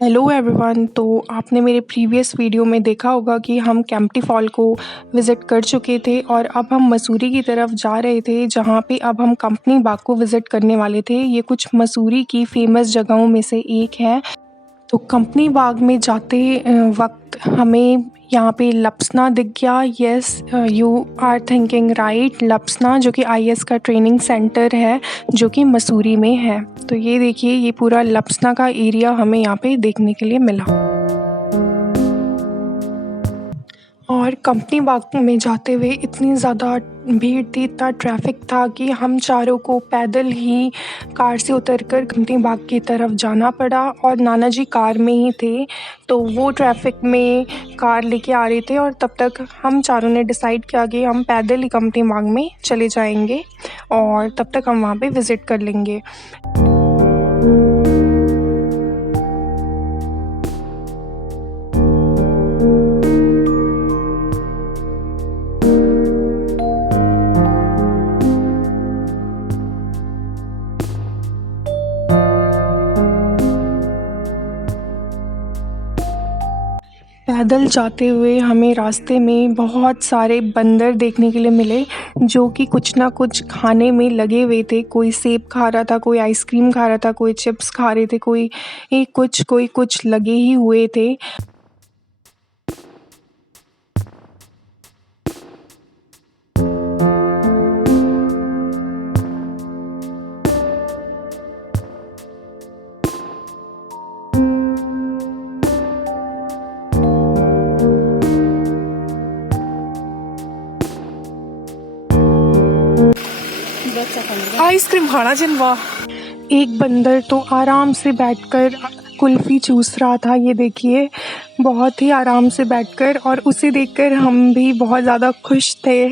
Hello everyone. तो आपने मेरे प्रीवियस वीडियो में देखा होगा कि हम केम्प्टी फॉल को विज़िट कर चुके थे और अब हम मसूरी की तरफ जा रहे थे, जहाँ पे अब हम कंपनी बाग को विज़िट करने वाले थे। ये कुछ मसूरी की फ़ेमस जगहों में से एक है। तो कंपनी बाग में जाते वक्त हमें यहाँ पे लप्सना दिख गया। Yes, you are thinking right. लप्सना जो कि आईएएस का ट्रेनिंग सेंटर है, जो कि मसूरी में है। तो ये देखिए, ये पूरा लप्सना का एरिया हमें यहाँ पे देखने के लिए मिला। और कंपनी बाग में जाते हुए इतनी ज़्यादा भीड़ थी, इतना ट्रैफिक था कि हम चारों को पैदल ही कार से उतरकर कंपनी बाग की तरफ जाना पड़ा। और नाना जी कार में ही थे, तो वो ट्रैफिक में कार लेके आ रहे थे और तब तक हम चारों ने डिसाइड किया कि हम पैदल ही कंपनी बाग में चले जाएंगे और तब तक हम वहाँ पे विज़िट कर लेंगे। पैदल जाते हुए हमें रास्ते में बहुत सारे बंदर देखने के लिए मिले, जो कि कुछ ना कुछ खाने में लगे हुए थे। कोई सेब खा रहा था, कोई आइसक्रीम खा रहा था, कोई चिप्स खा रहे थे, कोई कुछ लगे ही हुए थे। आइसक्रीम खाना जिनवा। एक बंदर तो आराम से बैठकर कुल्फ़ी चूस रहा था। ये देखिए, बहुत ही आराम से बैठकर, और उसे देखकर हम भी बहुत ज़्यादा खुश थे,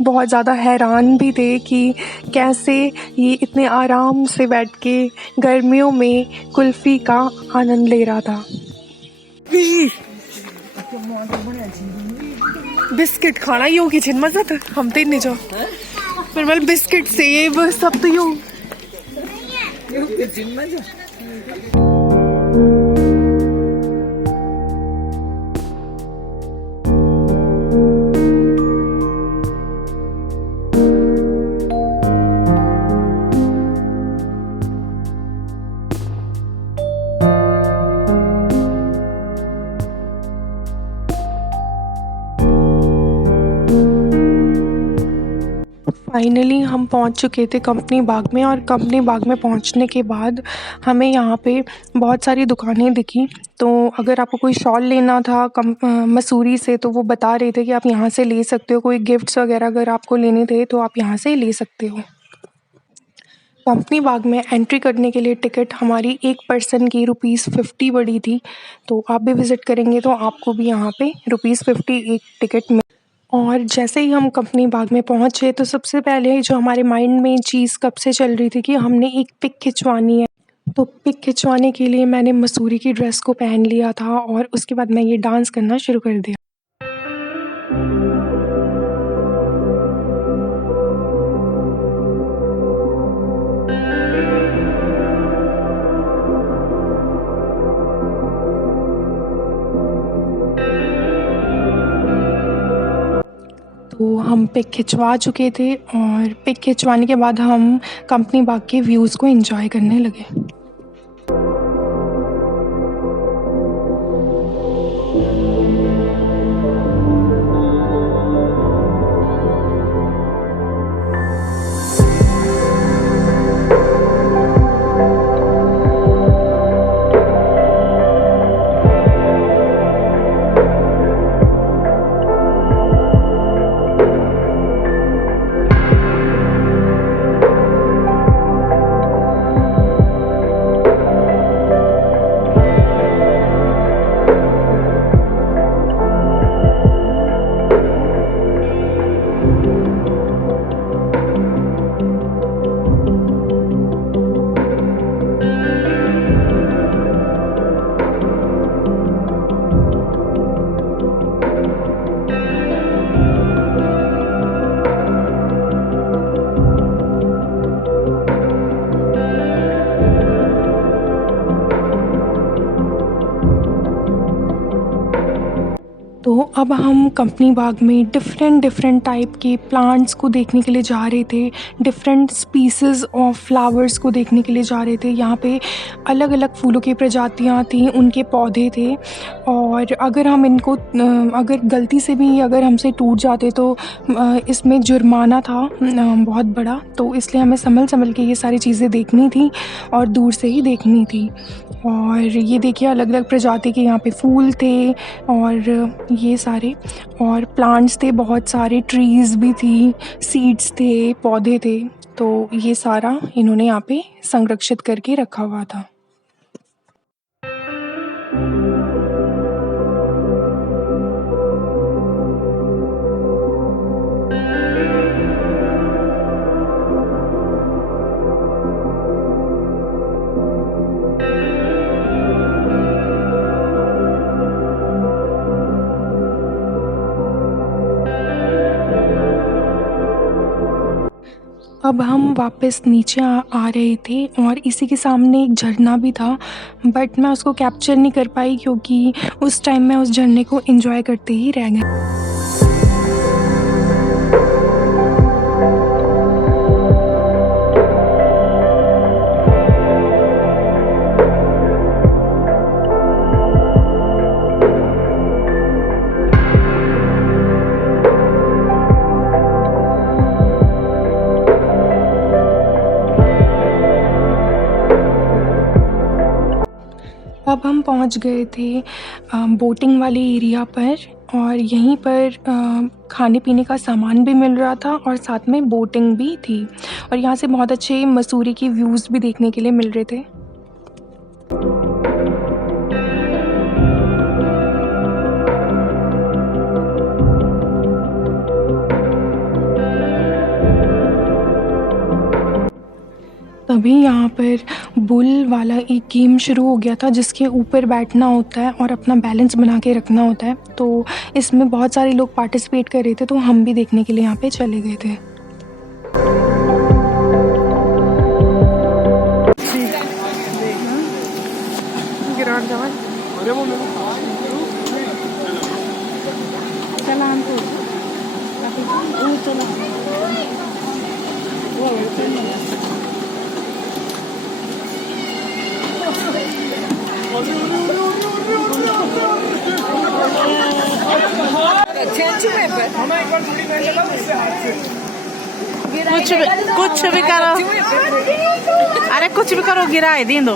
बहुत ज़्यादा हैरान भी थे कि कैसे ये इतने आराम से बैठ के गर्मियों में कुल्फ़ी का आनंद ले रहा था। बिस्किट खाना यो की छिन मजा हम तो नहीं जो फिर बिस्किट सेब सब तो यो फाइनली हम पहुंच चुके थे कंपनी बाग में। और कंपनी बाग में पहुंचने के बाद हमें यहाँ पे बहुत सारी दुकानें दिखी। तो अगर आपको कोई शॉल लेना था मसूरी से, तो वो बता रहे थे कि आप यहाँ से ले सकते हो। कोई गिफ्ट्स वगैरह अगर आपको लेने थे तो आप यहाँ से ले सकते हो। कंपनी बाग में एंट्री करने के लिए टिकट हमारी एक पर्सन की ₹50 पड़ी थी। तो आप भी विज़िट करेंगे तो आपको भी यहाँ पे ₹50 एक टिकट में। और जैसे ही हम कंपनी बाग में पहुँचे, तो सबसे पहले जो हमारे माइंड में चीज़ कब से चल रही थी कि हमने एक पिक खिंचवानी है। तो पिक खिंचवाने के लिए मैंने मसूरी की ड्रेस को पहन लिया था और उसके बाद मैं ये डांस करना शुरू कर दिया। तो हम पिक खिंचवा चुके थे और पिक खिंचवाने के बाद हम कंपनी बाग के व्यूज़ को एंजॉय करने लगे। तो अब हम कंपनी बाग में डिफ़रेंट डिफ़रेंट टाइप के प्लांट्स को देखने के लिए जा रहे थे, डिफ़रेंट स्पीसीज़ ऑफ फ्लावर्स को देखने के लिए जा रहे थे। यहाँ पे अलग-अलग फूलों की प्रजातियाँ थीं, उनके पौधे थे और अगर हम इनको अगर गलती से भी अगर हमसे टूट जाते तो इसमें जुर्माना था बहुत बड़ा, तो इसलिए हमें संभल-संभल के ये सारी चीज़ें देखनी थी और दूर से ही देखनी थी। और ये देखिए अलग-अलग प्रजाति के यहाँ पे फूल थे और ये सारे और प्लांट्स थे, बहुत सारे ट्रीज़ भी थी, सीड्स थे, पौधे थे, तो ये सारा इन्होंने यहाँ पे संरक्षित करके रखा हुआ था। अब हम वापस नीचे आ रहे थे और इसी के सामने एक झरना भी था, बट मैं उसको कैप्चर नहीं कर पाई क्योंकि उस टाइम मैं उस झरने को एंजॉय करते ही रह गई। अब हम पहुंच गए थे बोटिंग वाले एरिया पर और यहीं पर खाने पीने का सामान भी मिल रहा था और साथ में बोटिंग भी थी और यहाँ से बहुत अच्छे मसूरी की व्यूज़ भी देखने के लिए मिल रहे थे। तभी यहाँ पर बुल वाला एक गेम शुरू हो गया था जिसके ऊपर बैठना होता है और अपना बैलेंस बना के रखना होता है, तो इसमें बहुत सारे लोग पार्टिसिपेट कर रहे थे, तो हम भी देखने के लिए यहाँ पे चले गए थे। कुछ भी करो, अरे कुछ भी करो, गिराए दी दो।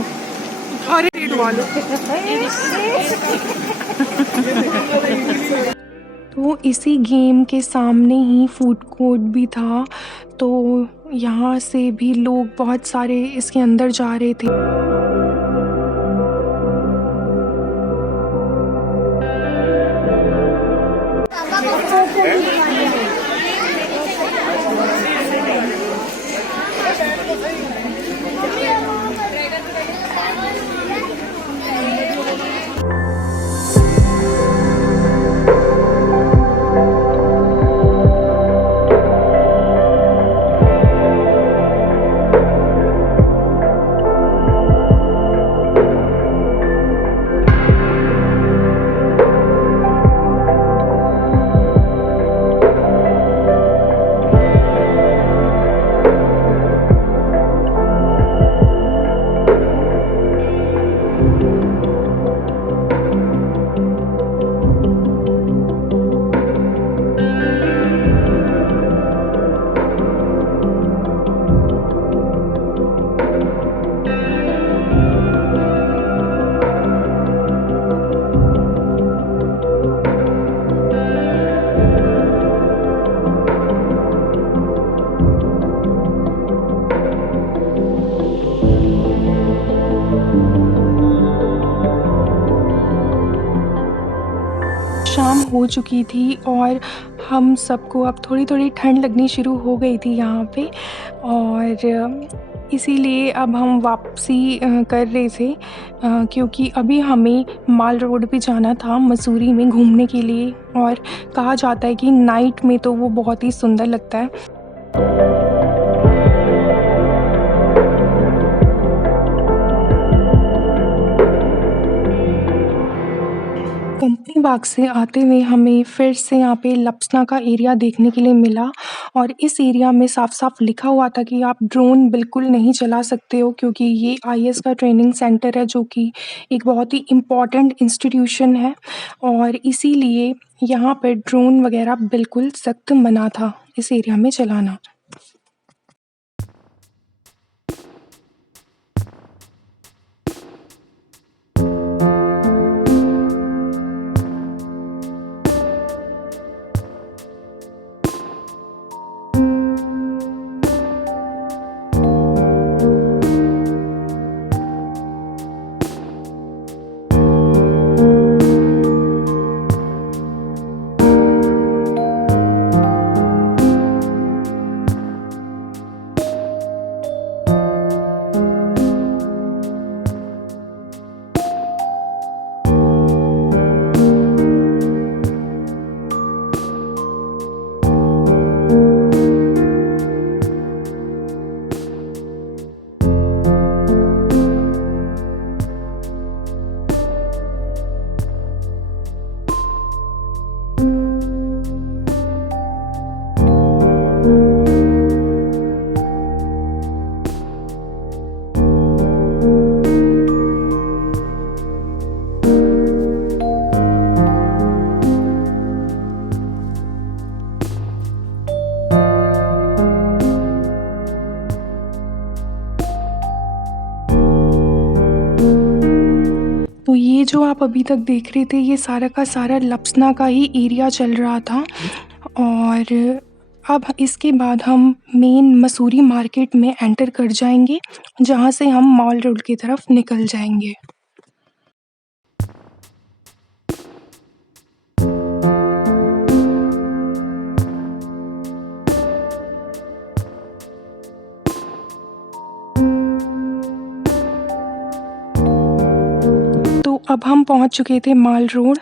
तो इसी गेम के सामने ही फूड कोर्ट भी था, तो यहाँ से भी लोग बहुत सारे इसके अंदर जा रहे थे। शाम हो चुकी थी और हम सबको अब थोड़ी-थोड़ी ठंड लगनी शुरू हो गई थी यहाँ पे और इसीलिए अब हम वापसी कर रहे थे क्योंकि अभी हमें माल रोड पे जाना था मसूरी में घूमने के लिए और कहा जाता है कि नाइट में तो वो बहुत ही सुंदर लगता है। कंपनी बाग से आते हुए हमें फिर से यहाँ पे लप्सना का एरिया देखने के लिए मिला और इस एरिया में साफ-साफ लिखा हुआ था कि आप ड्रोन बिल्कुल नहीं चला सकते हो क्योंकि ये आईएएस का ट्रेनिंग सेंटर है जो कि एक बहुत ही इम्पोर्टेंट इंस्टीट्यूशन है और इसीलिए यहाँ पे ड्रोन वगैरह बिल्कुल सख्त मना था इस एरिया में चलाना। तो ये जो आप अभी तक देख रहे थे ये सारा का सारा लप्सना का ही एरिया चल रहा था और अब इसके बाद हम मेन मसूरी मार्केट में एंटर कर जाएंगे जहाँ से हम मॉल रोड की तरफ निकल जाएंगे। तो अब हम पहुँच चुके थे मॉल रोड।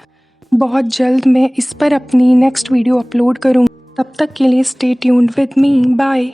बहुत जल्द मैं इस पर अपनी नेक्स्ट वीडियो अपलोड करूँगी। तब तक के लिए stay tuned with me. Bye.